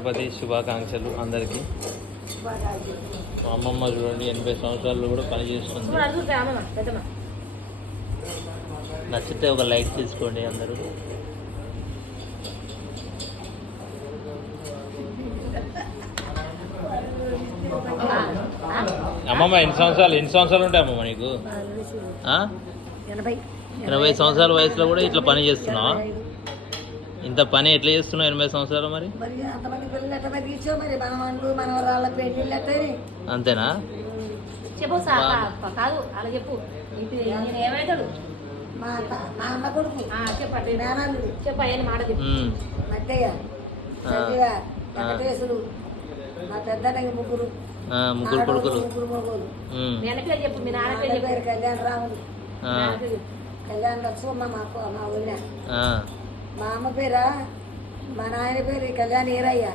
గణపతి శుభాకాంక్షలు అందరికీ. మా అమ్మమ్మ చూడండి 80 సంవత్సరాలు కూడా పనిచేస్తుంది. నచ్చితే ఒక లైక్ తీసుకోండి అందరూ. అమ్మమ్మ ఎన్ని సంవత్సరాలు ఉంటాయి అమ్మమ్మ నీకు? 80 సంవత్సరాల వయసులో కూడా ఇట్లా పని చేస్తున్నావా? ఇంత పని ఎట్లా చేస్తున్నావు 80 సంవత్సరాలు? మరి అంతేనా? చెప్పు కాదు అలా చెప్పు. ఏమవుతాడు చెప్పండి చెప్పని మాట ముగ్గురు కొడుకులు. చెప్పు మీ నాన్న పేరు కళ్యాణ రాముడు, కళ్యాణ లక్ష్మమ్మ మా ఊళ్ళ. మా అమ్మ పేరా మా నాయన పేరు కళ్యాణ ఈరయ్య.